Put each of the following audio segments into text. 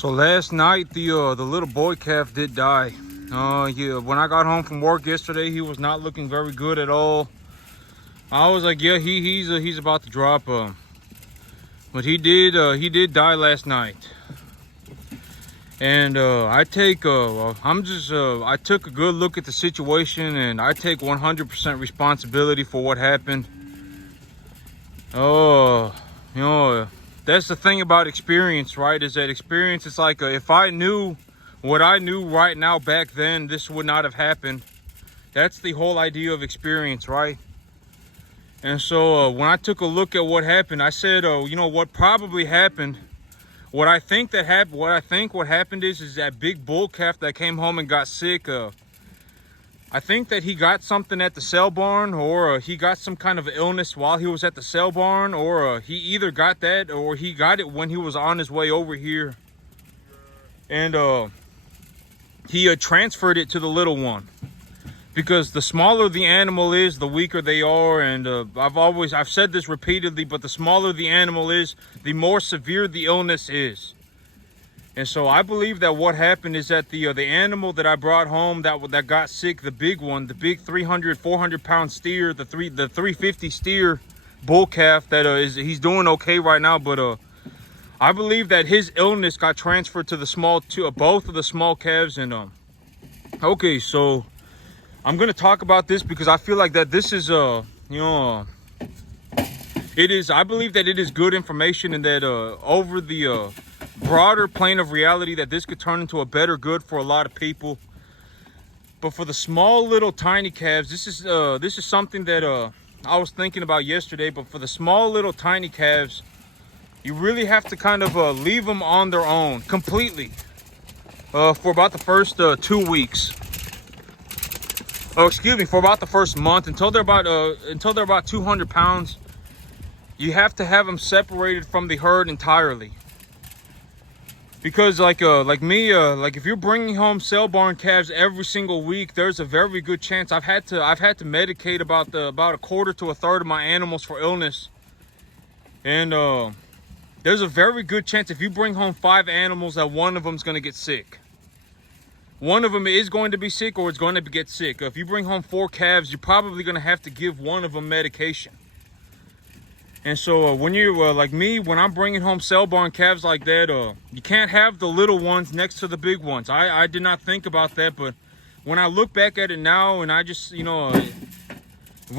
So last night, the little boy calf did die. Yeah, when I got home from work yesterday, he was not looking very good at all. I was like, yeah, he's about to drop. But he did die last night. And I took a good look at the situation, and I take 100% responsibility for what happened. That's the thing about experience, right? Is that experience is like, if I knew what I knew right now back then, this would not have happened. That's the whole idea of experience, right? And so when I took a look at what happened, I said, what probably happened, what I think what happened is that big bull calf that came home and got sick. I think that he got something at the sale barn, or he got some kind of illness while he was at the sale barn, or he either got that or he got it when he was on his way over here. And he transferred it to the little one. Because the smaller the animal is, the weaker they are. And I've said this repeatedly, but the smaller the animal is, the more severe the illness is. And so I believe that what happened is that the animal that I brought home that got sick, the big one, the big 400 pound steer, the 350 steer bull calf, he's doing okay right now. But I believe that his illness got transferred to both of the small calves. And okay, so I'm gonna talk about this because I feel like that this is I believe that it is good information, and that over the broader plane of reality, that this could turn into a better good for a lot of people. But for the small little tiny calves, this is something that I was thinking about yesterday. But for the small little tiny calves, you really have to kind of leave them on their own completely for about the first 2 weeks. For about the first month, until they're about 200 pounds. You have to have them separated from the herd entirely. Because like if you're bringing home sale barn calves every single week, there's a very good chance I've had to medicate about a quarter to a third of my animals for illness. And there's a very good chance if you bring home 5 animals that one of them's going to get sick. One of them is going to be sick, or it's going to get sick. If you bring home 4 calves, you're probably going to have to give one of them medication. And so when you're like me, when I'm bringing home sale barn calves like that, you can't have the little ones next to the big ones. I did not think about that, but when I look back at it now, and I just, when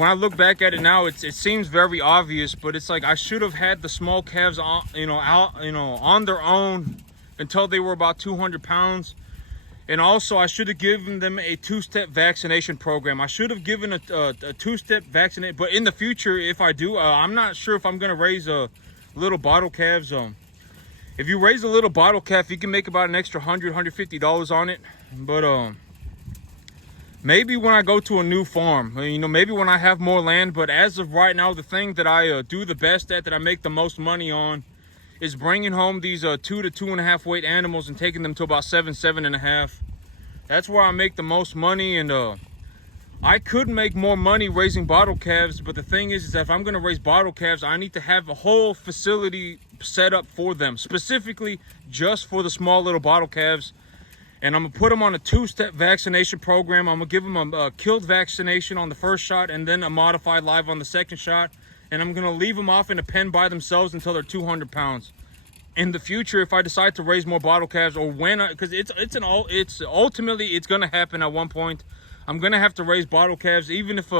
I look back at it now, it seems very obvious. But it's like I should have had the small calves on, on their own until they were about 200 pounds. And also, I should have given them a 2-step vaccination program. I should have given a 2-step vaccination. But in the future, if I do, I'm not sure if I'm going to raise little bottle calves. If you raise a little bottle calf, you can make about an extra $100, $150 on it. But maybe when I go to a new farm, maybe when I have more land. But as of right now, the thing that I do the best at, that I make the most money on, is bringing home these 2 to 2.5 weight animals and taking them to about 7.5. That's where I make the most money. And I could make more money raising bottle calves, but the thing is that if I'm going to raise bottle calves, I need to have a whole facility set up for them, specifically just for the small little bottle calves. And I'm going to put them on a 2-step vaccination program. I'm going to give them a killed vaccination on the first shot, and then a modified live on the second shot. And I'm going to leave them off in a pen by themselves until they're 200 pounds. In the future, if I decide to raise more bottle calves, or because ultimately it's going to happen at one point, I'm going to have to raise bottle calves, even if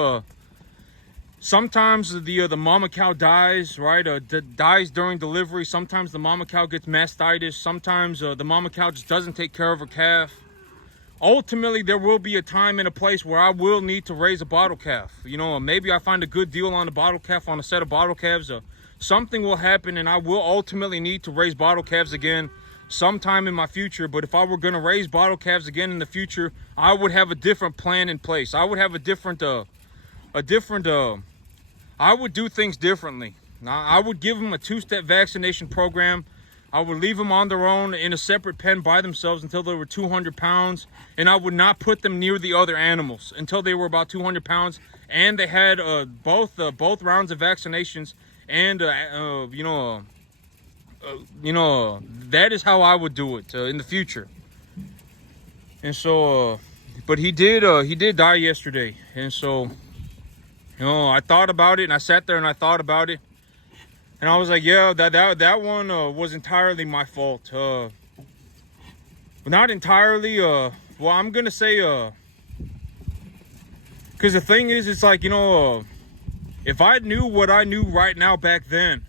sometimes the mama cow dies, right? Dies during delivery. Sometimes the mama cow gets mastitis. Sometimes the mama cow just doesn't take care of her calf. Ultimately, there will be a time and a place where I will need to raise a bottle calf. Maybe I find a good deal on a bottle calf, on a set of bottle calves. Something will happen, and I will ultimately need to raise bottle calves again sometime in my future. But if I were going to raise bottle calves again in the future, I would have a different plan in place. I would have I would do things differently. I would give them a 2-step vaccination program. I would leave them on their own in a separate pen by themselves until they were 200 pounds. And I would not put them near the other animals until they were about 200 pounds. And they had both rounds of vaccinations and, that is how I would do it in the future. And so, but he did die yesterday. And so, I thought about it, and I sat there and I thought about it. And I was like, yeah, that one was entirely my fault. Not entirely, well, I'm going to say, because the thing is, it's like, if I knew what I knew right now back then,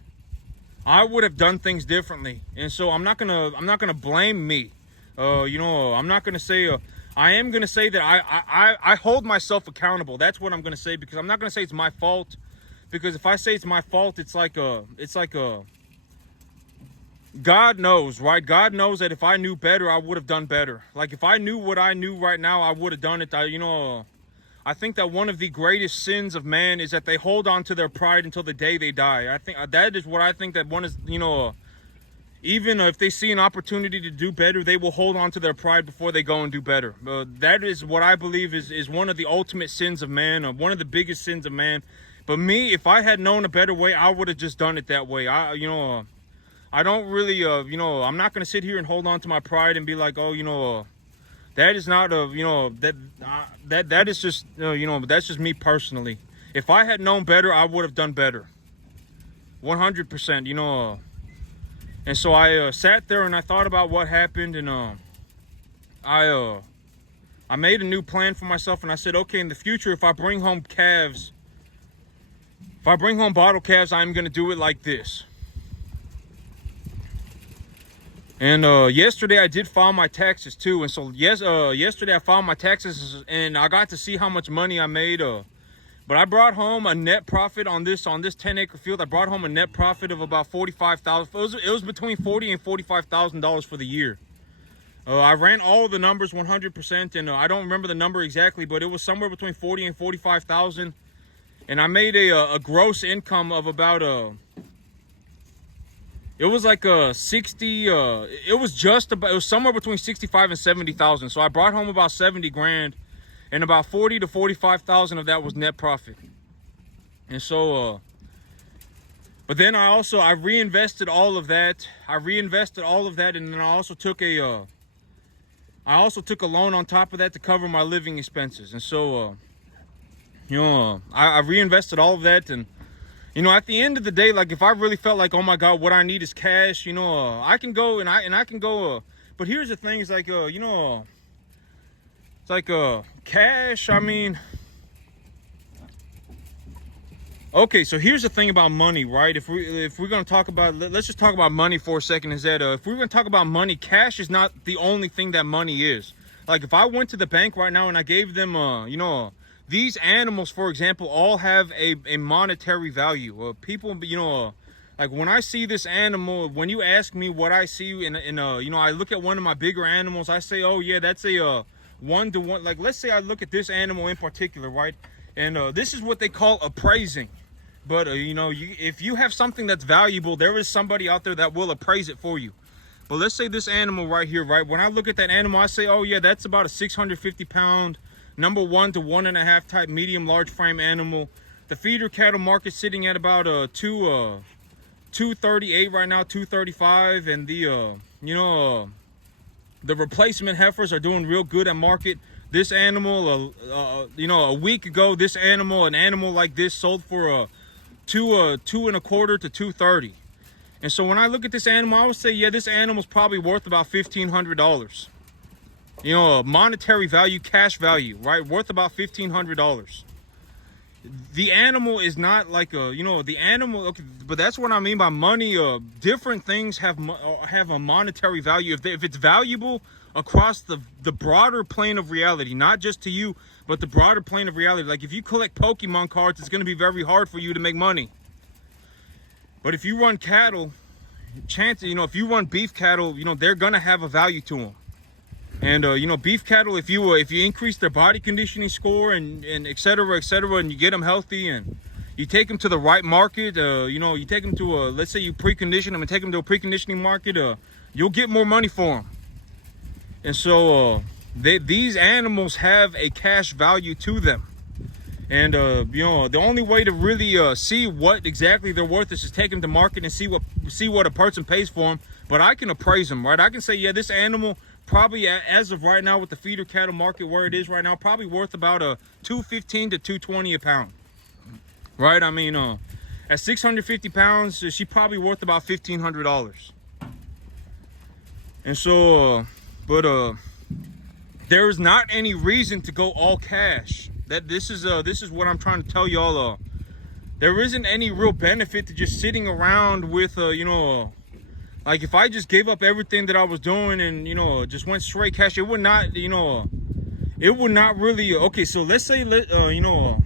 I would have done things differently. And so I'm not gonna blame me. I'm not gonna say. I am gonna say that I hold myself accountable. That's what I'm gonna say, because I'm not gonna say it's my fault. Because if I say it's my fault, it's like God knows, right? God knows that if I knew better, I would have done better. Like if I knew what I knew right now, I would have done it. I think that one of the greatest sins of man is that they hold on to their pride until the day they die. I think that is what I think that one is, even if they see an opportunity to do better, they will hold on to their pride before they go and do better. That is what I believe is one of the ultimate sins of man, one of the biggest sins of man. But me, if I had known a better way, I would have just done it that way. I don't really, I'm not going to sit here and hold on to my pride and be like, that is not that is just, that's just me personally. If I had known better, I would have done better. 100%, And so I sat there and I thought about what happened, and I made a new plan for myself, and I said, okay, in the future, if I bring home bottle calves, I'm going to do it like this. And yesterday I did file my taxes too. And so yesterday I filed my taxes, and I got to see how much money I made. But I brought home a net profit on this 10-acre field. I brought home a net profit of about $45,000. It was between $40,000 and $45,000 for the year. I ran all the numbers 100%, and I don't remember the number exactly, but it was somewhere between $40,000 and $45,000. And I made a gross income of about it was like it was somewhere between 65 and 70,000. So I brought home about 70 grand, and about 40 to 45,000 of that was net profit. And so but then I reinvested all of that. And then I also took a loan on top of that to cover my living expenses. And so I reinvested all of that. And at the end of the day, like if I really felt like, oh my God, what I need is cash, I can go and I can go. But here's the thing: it's like it's like cash. I mean, okay. So here's the thing about money, right? If we're gonna talk about, let's just talk about money for a second. Is that if we're gonna talk about money, cash is not the only thing that money is. Like if I went to the bank right now and I gave them, these animals, for example, all have a monetary value. People, like when I see this animal, when you ask me what I see I look at one of my bigger animals, I say, oh yeah, that's a 1-to-1. Like let's say I look at this animal in particular, right? And this is what they call appraising. But if you have something that's valuable, there is somebody out there that will appraise it for you. But let's say this animal right here, right? When I look at that animal, I say, oh yeah, that's about a 650 pound number 1 to 1.5 type medium large frame animal. The feeder cattle market sitting at about 238 right now, 235, and the replacement heifers are doing real good at market. This animal, a week ago, an animal like this sold for $225 to $230. And so when I look at this animal, I would say, yeah, this animal's probably worth about $1,500. Monetary value, cash value, right? Worth about $1,500. The animal is not like the animal. Okay, but that's what I mean by money. Different things have a monetary value if it's valuable across the broader plane of reality, not just to you, but the broader plane of reality. Like if you collect Pokemon cards, it's going to be very hard for you to make money. But if you run cattle, if you run beef cattle, they're going to have a value to them. And beef cattle, if you increase their body conditioning score and et cetera, and you get them healthy and you take them to the right market, you take them to let's say you precondition them and take them to a preconditioning market, you'll get more money for them. And so these animals have a cash value to them. And you know, the only way to really see what exactly they're worth is take them to market and see what a person pays for them. But I can appraise them, right? I can say, yeah, this animal probably, as of right now with the feeder cattle market where it is right now, probably worth about a $215 to $220 a pound, right? I mean, at 650 pounds, she probably worth about $1,500. And so, there is not any reason to go all cash. This is what I'm trying to tell y'all. There isn't any real benefit to just sitting around with you know, like if I just gave up everything that I was doing and, you know, just went straight cash, it would not, you know, it would not really. Okay, so let's say you know,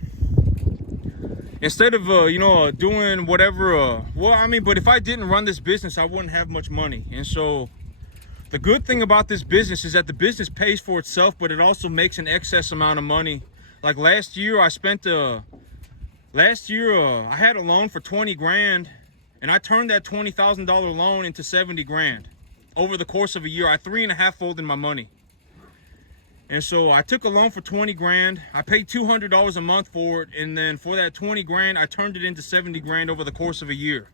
instead of you know, doing whatever, well, I mean, but if I didn't run this business, I wouldn't have much money. And so the good thing about this business is that the business pays for itself, but it also makes an excess amount of money. Like last year, I had a loan for 20 grand, and I turned that $20,000 loan into 70 grand over the course of a year. I 3.5-folded my money. And so I took a loan for 20 grand. I paid $200 a month for it, and then for that 20 grand, I turned it into 70 grand over the course of a year.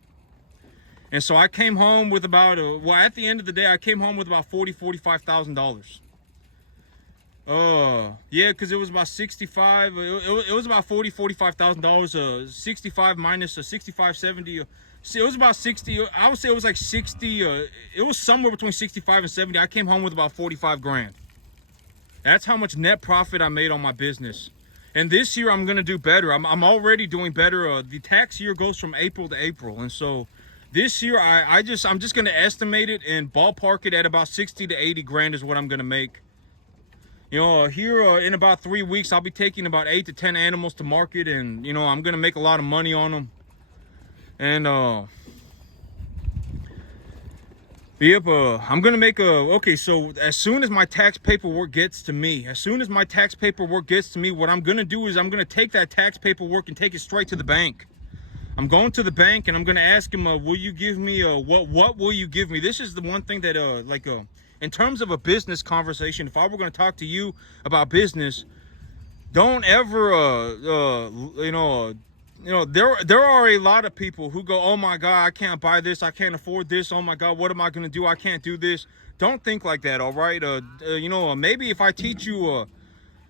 And so I came home with about well, at the end of the day, I came home with about $45,000. Yeah, because it was about 65. It was about $45,000. 65 minus 65, 70. See, it was about 60. I would say it was like 60. It was somewhere between 65 and 70. I came home with about 45 grand. That's how much net profit I made on my business. And this year I'm gonna do better. I'm already doing better. The tax year goes from April to April, and so this year I'm just gonna estimate it and ballpark it at about 60 to 80 grand is what I'm gonna make. You know, here in about 3 weeks, I'll be taking about 8 to 10 animals to market, and, you know, I'm going to make a lot of money on them. And, yep, I'm going to make okay, so as soon as my tax paperwork gets to me, what I'm going to do is I'm going to take that tax paperwork and take it straight to the bank. I'm going to the bank, and I'm going to ask him, will you give me, what will you give me? This is the one thing that, in terms of a business conversation, if I were going to talk to you about business, don't ever, you know, there are a lot of people who go, oh my God, I can't buy this, I can't afford this, oh my God, what am I going to do? I can't do this. Don't think like that, all right? You know, maybe if I teach you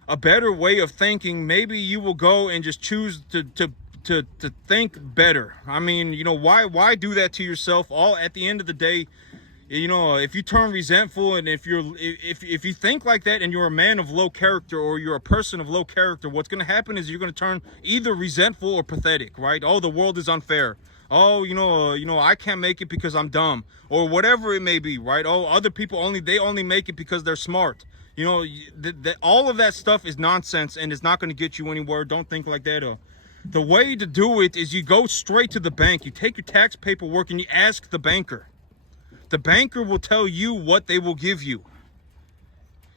a better way of thinking, maybe you will go and just choose to think better. I mean, you know, why do that to yourself? All at the end of the day, you know, if you turn resentful, and if you think like that and you're a man of low character, or you're a person of low character, what's going to happen is you're going to turn either resentful or pathetic, right? Oh, the world is unfair. Oh, you know, I can't make it because I'm dumb, or whatever it may be, right? Oh, other people only make it because they're smart. You know, all of that stuff is nonsense, and it's not going to get you anywhere. Don't think like that. The way to do it is you go straight to the bank. You take your tax paperwork and you ask the banker. The banker will tell you what they will give you.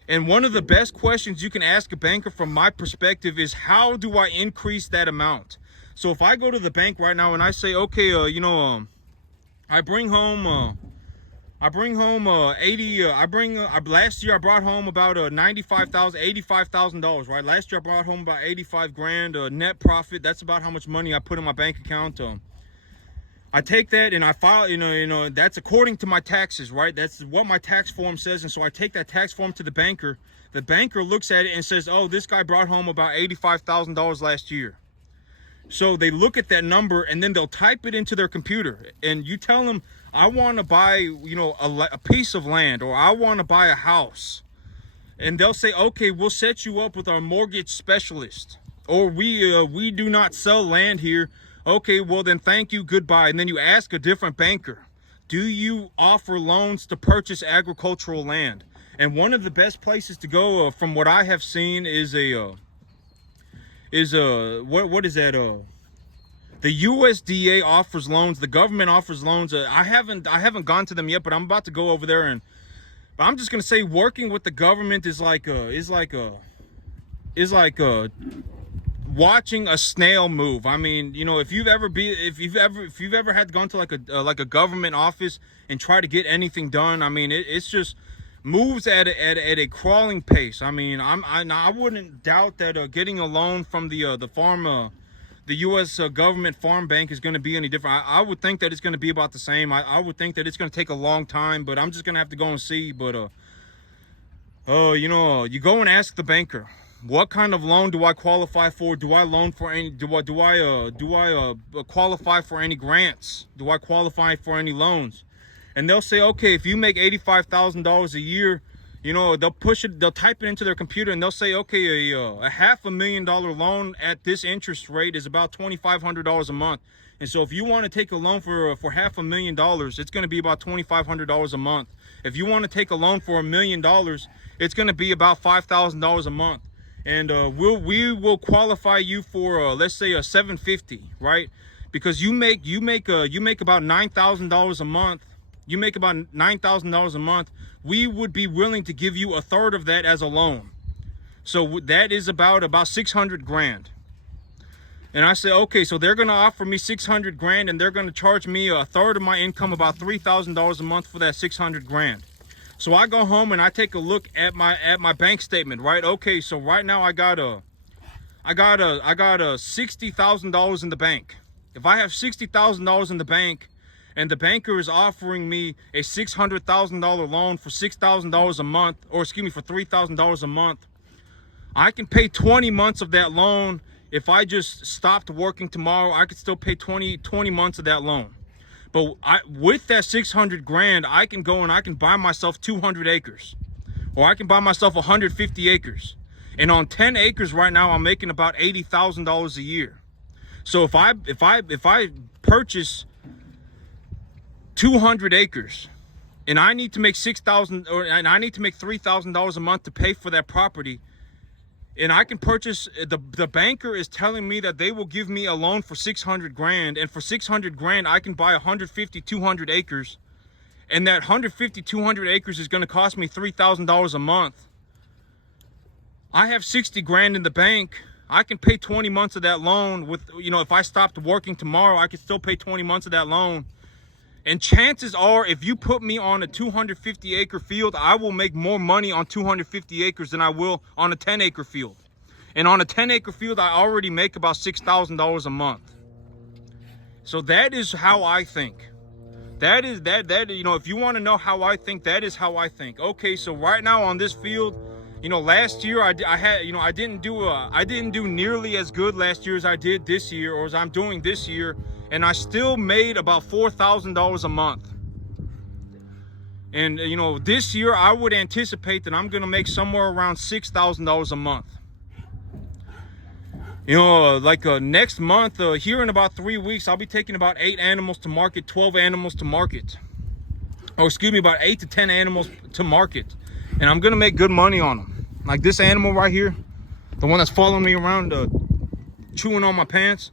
And one of the best questions you can ask a banker from my perspective is, how do I increase that amount? So if I go to the bank right now and I say, okay, you know, I bring home 80, last year I brought home about $85,000, right? Last year I brought home about 85 grand net profit. That's about how much money I put in my bank account. I take that and I file, you know, that's according to my taxes, right? That's what my tax form says. And so I take that tax form to the banker. The banker looks at it and says, oh, this guy brought home about $85,000 last year. So they look at that number and then they'll type it into their computer. And you tell them, I want to buy, you know, a piece of land, or I want to buy a house. And they'll say, okay, we'll set you up with our mortgage specialist. Or we do not sell land here. Okay, well then thank you, goodbye. And then you ask a different banker, do you offer loans to purchase agricultural land? And one of the best places to go, from what I have seen, is what is that? The USDA offers loans. The government offers loans. I haven't gone to them yet, but I'm about to go over there. But I'm just gonna say, working with the government is like watching a snail move. I mean, you know, if you've ever had gone to like a government office and try to get anything done, I mean, it's just, moves at a crawling pace. I mean, I wouldn't doubt that getting a loan from the U.S. Government Farm Bank is going to be any different. I would think that it's going to be about the same. I would think that it's going to take a long time, but I'm just going to have to go and see. But you know, you go and ask the banker, what kind of loan do I qualify for? Do I loan for any? Do I qualify for any grants? Do I qualify for any loans? And they'll say, okay, if you make $85,000 a year, you know, they'll type it into their computer, and they'll say, okay, a $500,000 loan at this interest rate is about $2,500 a month. And so if you want to take a loan for $500,000, it's going to be about $2,500 a month. If you want to take a loan for $1 million, it's going to be about $5,000 a month. And we will qualify you for let's say a $750,000, right? Because you make about $9,000 a month. You make about $9,000 a month. We would be willing to give you a third of that as a loan. So that is about $600,000. And I say, okay, so they're going to offer me $600,000, and they're going to charge me a third of my income, about $3,000 a month for that $600,000. So I go home and I take a look at my bank statement, right? Okay, so right now I got a $60,000 in the bank. If I have $60,000 in the bank, and the banker is offering me a $600,000 loan for $6,000 a month, or excuse me, for $3,000 a month, I can pay 20 months of that loan. If I just stopped working tomorrow, I could still pay 20 months of that loan. But with that $600,000, I can go and I can buy myself 200 acres, or I can buy myself 150 acres. And on 10 acres right now, I'm making about $80,000 a year. So if I purchase 200 acres, and I need to make and I need to make $3,000 a month to pay for that property, and I can purchase, the banker is telling me that they will give me a loan for $600,000, and for $600,000 I can buy 200 acres, and that 200 acres is going to cost me $3,000 a month. I have $60,000 in the bank. I can pay 20 months of that loan with, you know, if I stopped working tomorrow, I could still pay 20 months of that loan. And chances are, if you put me on a 250 acre field, I will make more money on 250 acres than I will on a 10 acre field. And on a 10 acre field, I already make about $6,000 a month. So that is how I think. That you know, if you want to know how I think, that is how I think. Okay, so right now on this field, you know, last year I didn't do nearly as good last year as I did this year, or as I'm doing this year. And I still made about $4,000 a month. And, you know, this year I would anticipate that I'm going to make somewhere around $6,000 a month. You know, like next month, here in about 3 weeks, I'll be taking about 8 animals to market, 12 animals to market. Or excuse me, about 8 to 10 animals to market. And I'm going to make good money on them. Like this animal right here, the one that's following me around, chewing on my pants.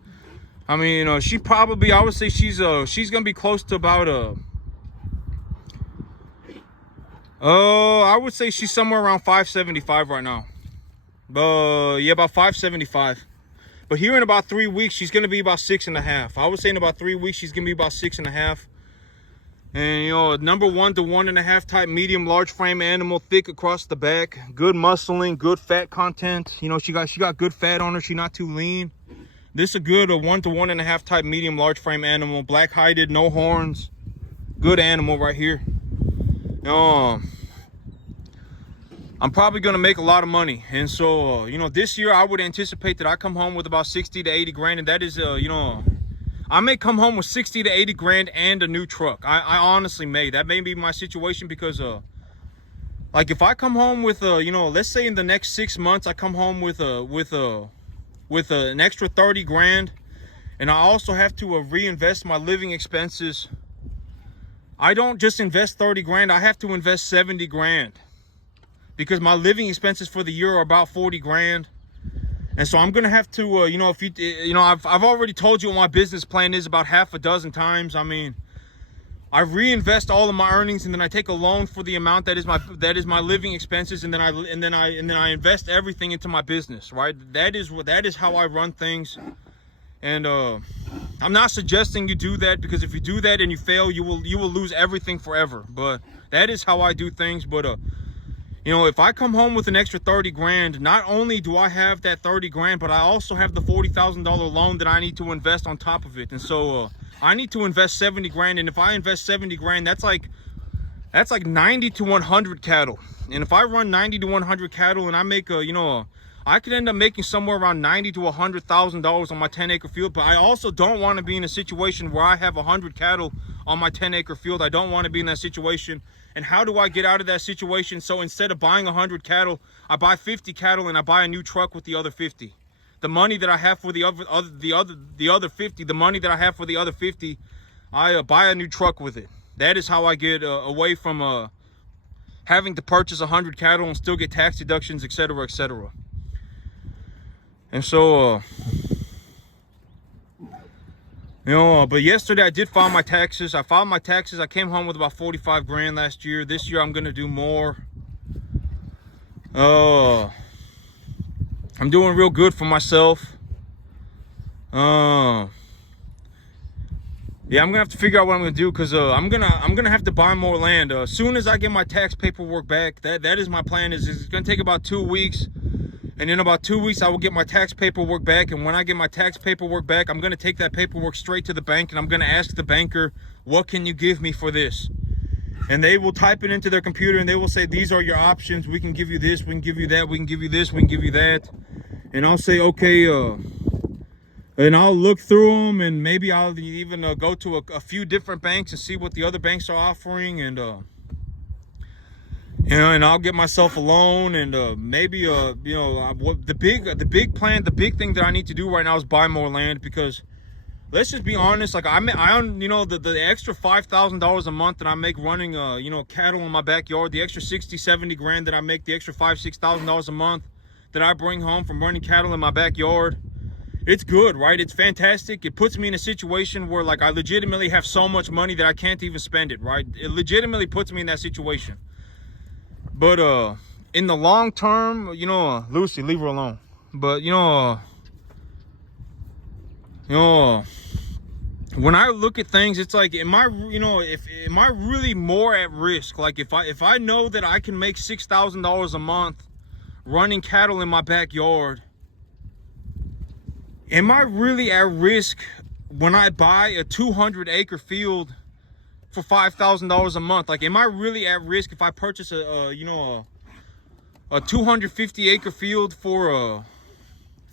I mean, you know, she probably, I would say she's gonna be close to about I would say she's somewhere around 575 right now. Yeah, about 575. But here in about 3 weeks, she's gonna be about 6.5. I would say in about 3 weeks, she's gonna be about 6.5. And you know, number 1 to 1.5 type medium large frame animal, thick across the back, good muscling, good fat content. You know, she got good fat on her. She's not too lean. This is a good 1 to 1.5 type medium large frame animal, black hided, no horns, good animal right here. I'm probably gonna make a lot of money, and so you know, this year I would anticipate that I come home with about 60 to 80 grand, and that is you know, I may come home with 60 to 80 grand and a new truck. I honestly may. That may be my situation, because like if I come home with you know, let's say in the next 6 months I come home with an extra 30 grand, and I also have to reinvest my living expenses. I don't just invest 30 grand, I have to invest 70 grand, because my living expenses for the year are about 40 grand. And so I'm gonna have to you know, if you know, I've already told you what my business plan is about half a dozen times. I mean, I reinvest all of my earnings, and then I take a loan for the amount that is my living expenses, and then I invest everything into my business, right? That is how I run things. And I'm not suggesting you do that, because if you do that and you fail, you will lose everything forever. But that is how I do things. But You know, if I come home with an extra 30 grand, not only do I have that 30 grand, but I also have the $40,000 loan that I need to invest on top of it. And so I need to invest 70 grand. And if I invest 70 grand, that's like 90 to 100 cattle. And if I run 90 to 100 cattle and I make I could end up making somewhere around $90 to $100,000 on my 10-acre field. But I also don't want to be in a situation where I have 100 cattle on my 10-acre field. I don't want to be in that situation. And how do I get out of that situation? So instead of buying 100 cattle, I buy 50 cattle and I buy a new truck with the other 50. The money that I have for the other 50, the money that I have for the other 50, I buy a new truck with it. That is how I get away from having to purchase 100 cattle and still get tax deductions, etc., etc. And so, but yesterday I did file my taxes. I filed my taxes. I came home with about 45 grand last year. This year I'm going to do more. I'm doing real good for myself. Yeah, I'm gonna have to figure out what I'm gonna do, because I'm gonna have to buy more land. As soon as I get my tax paperwork back, that is my plan. Is it's gonna take about 2 weeks, and in about 2 weeks I will get my tax paperwork back. And when I get my tax paperwork back, I'm gonna take that paperwork straight to the bank, and I'm gonna ask the banker, what can you give me for this? And they will type it into their computer, and they will say, these are your options. We can give you this, we can give you that, we can give you this, we can give you that. And I'll say, okay, and I'll look through them, and maybe I'll even go to a few different banks and see what the other banks are offering, and and I'll get myself a loan, and maybe the big plan, the big thing that I need to do right now is buy more land. Because let's just be honest, like I own, the extra $5,000 a month that I make running cattle in my backyard, the extra 60, 70 grand that I make, the extra $5,000-$6,000 a month that I bring home from running cattle in my backyard. It's good, right? It's fantastic. It puts me in a situation where, like, I legitimately have so much money that I can't even spend it, right? It legitimately puts me in that situation. But in the long term, Lucy, leave her alone. But when I look at things, it's like, am I really more at risk? Like, if I know that I can make $6,000 a month running cattle in my backyard, am I really at risk when I buy a 200-acre field for $5,000 a month? Like, am I really at risk if I purchase a 250-acre field for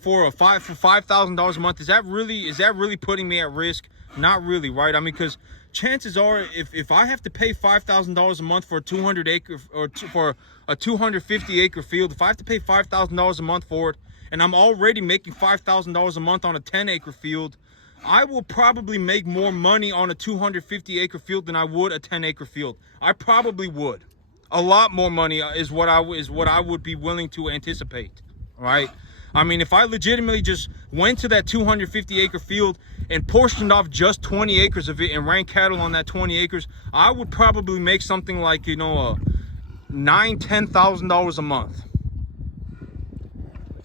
$5,000 a month? Is that really putting me at risk? Not really, right? I mean, because chances are, if I have to pay $5,000 a month for a 200-acre for a 250-acre field, if I have to pay $5,000 a month for it, and I'm already making $5,000 a month on a 10-acre field, I will probably make more money on a 250-acre field than I would a 10-acre field. I probably would. A lot more money is what I would be willing to anticipate, right? I mean, if I legitimately just went to that 250-acre field and portioned off just 20 acres of it and ran cattle on that 20 acres, I would probably make something like, $9,000-$10,000 a month.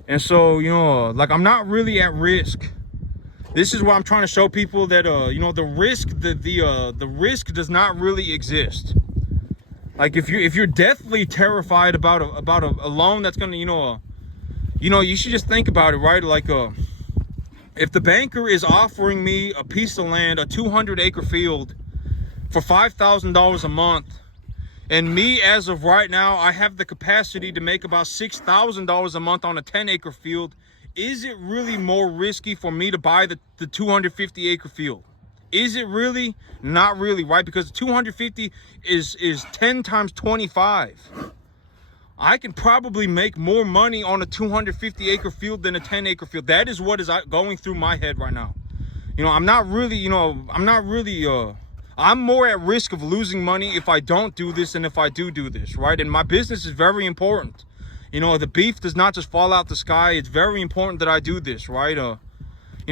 And so, like, I'm not really at risk. This is what I'm trying to show people, that the risk does not really exist. Like, if you're deathly terrified about a loan that's gonna, you should just think about it, right? Like, if the banker is offering me a piece of land, a 200-acre field, for $5,000 a month, and me, as of right now, I have the capacity to make about $6,000 a month on a 10-acre field, is it really more risky for me to buy the 250-acre field? Is it really? Not really, right? Because 250 is 10 times 25. I can probably make more money on a 250-acre field than a 10-acre field. That is what is going through my head right now. I'm more at risk of losing money if I don't do this than if I do this, right? And my business is very important. The beef does not just fall out the sky. It's very important that I do this, right?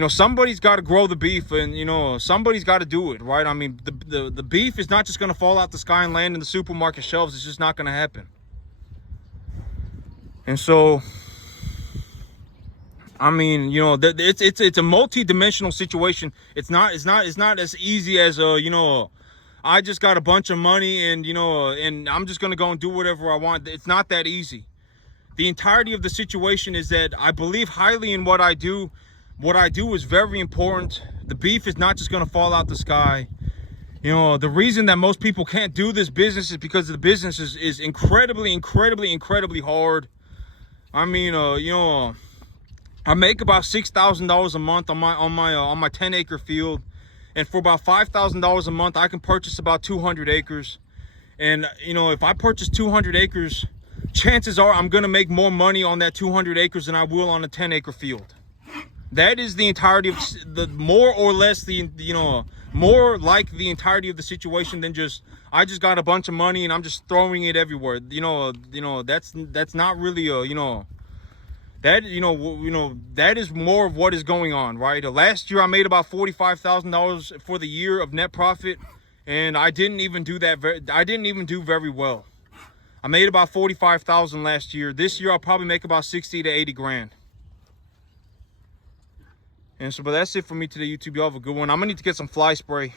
Somebody's got to grow the beef, and somebody's got to do it, right? I mean, the beef is not just going to fall out the sky and land in the supermarket shelves. It's just not going to happen. And so, I mean, it's a multi-dimensional situation. It's not as easy as I just got a bunch of money and, you know, and I'm just going to go and do whatever I want. It's not that easy. The entirety of the situation is that I believe highly in what I do. What I do is very important. The beef is not just going to fall out the sky. You know, the reason that most people can't do this business is because the business is incredibly hard. I mean, you know, I make about $6,000 a month on my 10-acre field, and for about $5,000 a month, I can purchase about 200 acres. And you know, if I purchase 200 acres, chances are I'm gonna make more money on that 200 acres than I will on a 10-acre field. That is the entirety of the, more or less the, you know, more like the entirety of the situation than just I just got a bunch of money and I'm just throwing it everywhere. You know, that's not really a, you know, that, you know, that is more of what is going on, right? Last year I made about $45,000 for the year of net profit, and I didn't even do that. I didn't even do very well. I made about 45,000 last year. This year I'll probably make about 60 to 80 grand. And so, but that's it for me today, YouTube. Y'all have a good one. I'm gonna need to get some fly spray.